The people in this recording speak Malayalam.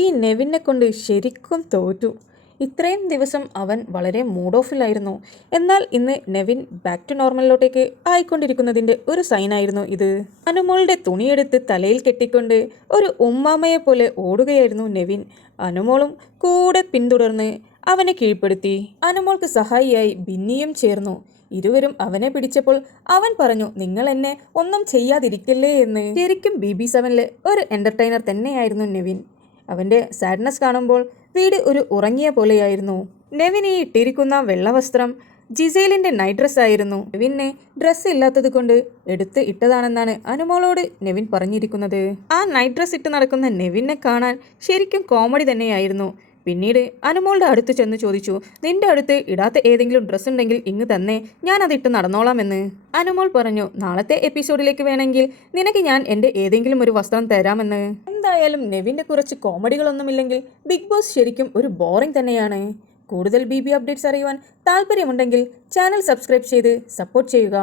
ഈ നെവിനെ കൊണ്ട് ശരിക്കും തോറ്റു. ഇത്രയും ദിവസം അവൻ വളരെ മൂഡ് ഓഫിലായിരുന്നു. എന്നാൽ ഇന്ന് നെവിൻ ബാക്ക് ടു നോർമലിലോട്ടേക്ക് ആയിക്കൊണ്ടിരിക്കുന്നതിൻ്റെ ഒരു സൈനായിരുന്നു ഇത്. അനുമോളുടെ തുണിയെടുത്ത് തലയിൽ കെട്ടിക്കൊണ്ട് ഒരു ഉമ്മാമയെ പോലെ ഓടുകയായിരുന്നു നെവിൻ. അനുമോളും കൂടെ പിന്തുടർന്ന് അവനെ കീഴ്പ്പെടുത്തി. അനുമോൾക്ക് സഹായിയായി ബിന്നിയും ചേർന്നു. ഇരുവരും അവനെ പിടിച്ചപ്പോൾ അവൻ പറഞ്ഞു, നിങ്ങൾ എന്നെ ഒന്നും ചെയ്യാതിരിക്കല്ലേ എന്ന്. ശരിക്കും BB7 ഒരു എന്റർടൈനർ തന്നെയായിരുന്നു നെവിൻ. അവൻ്റെ സാഡ്നസ് കാണുമ്പോൾ വീട് ഒരു ഉറങ്ങിയ പോലെയായിരുന്നു. നെവിൻ ഈ ഇട്ടിരിക്കുന്ന വെള്ളവസ്ത്രം ജിസേലിൻ്റെ നൈറ്റ് ഡ്രസ് ആയിരുന്നു. നെവിന് ഡ്രസ്സ് ഇല്ലാത്തത് കൊണ്ട് എടുത്ത് ഇട്ടതാണെന്നാണ് അനുമോളോട് നെവിൻ പറഞ്ഞിരിക്കുന്നത്. ആ നൈറ്റ് ഡ്രസ് ഇട്ട് നടക്കുന്ന നെവിനെ കാണാൻ ശരിക്കും കോമഡി തന്നെയായിരുന്നു. പിന്നീട് അനുമോളുടെ അടുത്ത് ചെന്ന് ചോദിച്ചു, നിന്റെ അടുത്ത് ഇടാത്ത ഏതെങ്കിലും ഡ്രസ്സ് ഉണ്ടെങ്കിൽ ഇങ്ങ് തന്നെ, ഞാൻ അതിട്ട് നടന്നോളാമെന്ന്. അനുമോൾ പറഞ്ഞു, നാളത്തെ എപ്പിസോഡിലേക്ക് വേണമെങ്കിൽ നിനക്ക് ഞാൻ എൻ്റെ ഏതെങ്കിലും ഒരു വസ്ത്രം തരാമെന്ന്. എന്തായാലും നെവിൻ്റെ കുറച്ച് കോമഡികളൊന്നുമില്ലെങ്കിൽ ബിഗ് ബോസ് ശരിക്കും ഒരു ബോറിംഗ് തന്നെയാണ്. കൂടുതൽ BB അപ്ഡേറ്റ്സ് അറിയുവാൻ താല്പര്യമുണ്ടെങ്കിൽ ചാനൽ സബ്സ്ക്രൈബ് ചെയ്ത് സപ്പോർട്ട് ചെയ്യുക.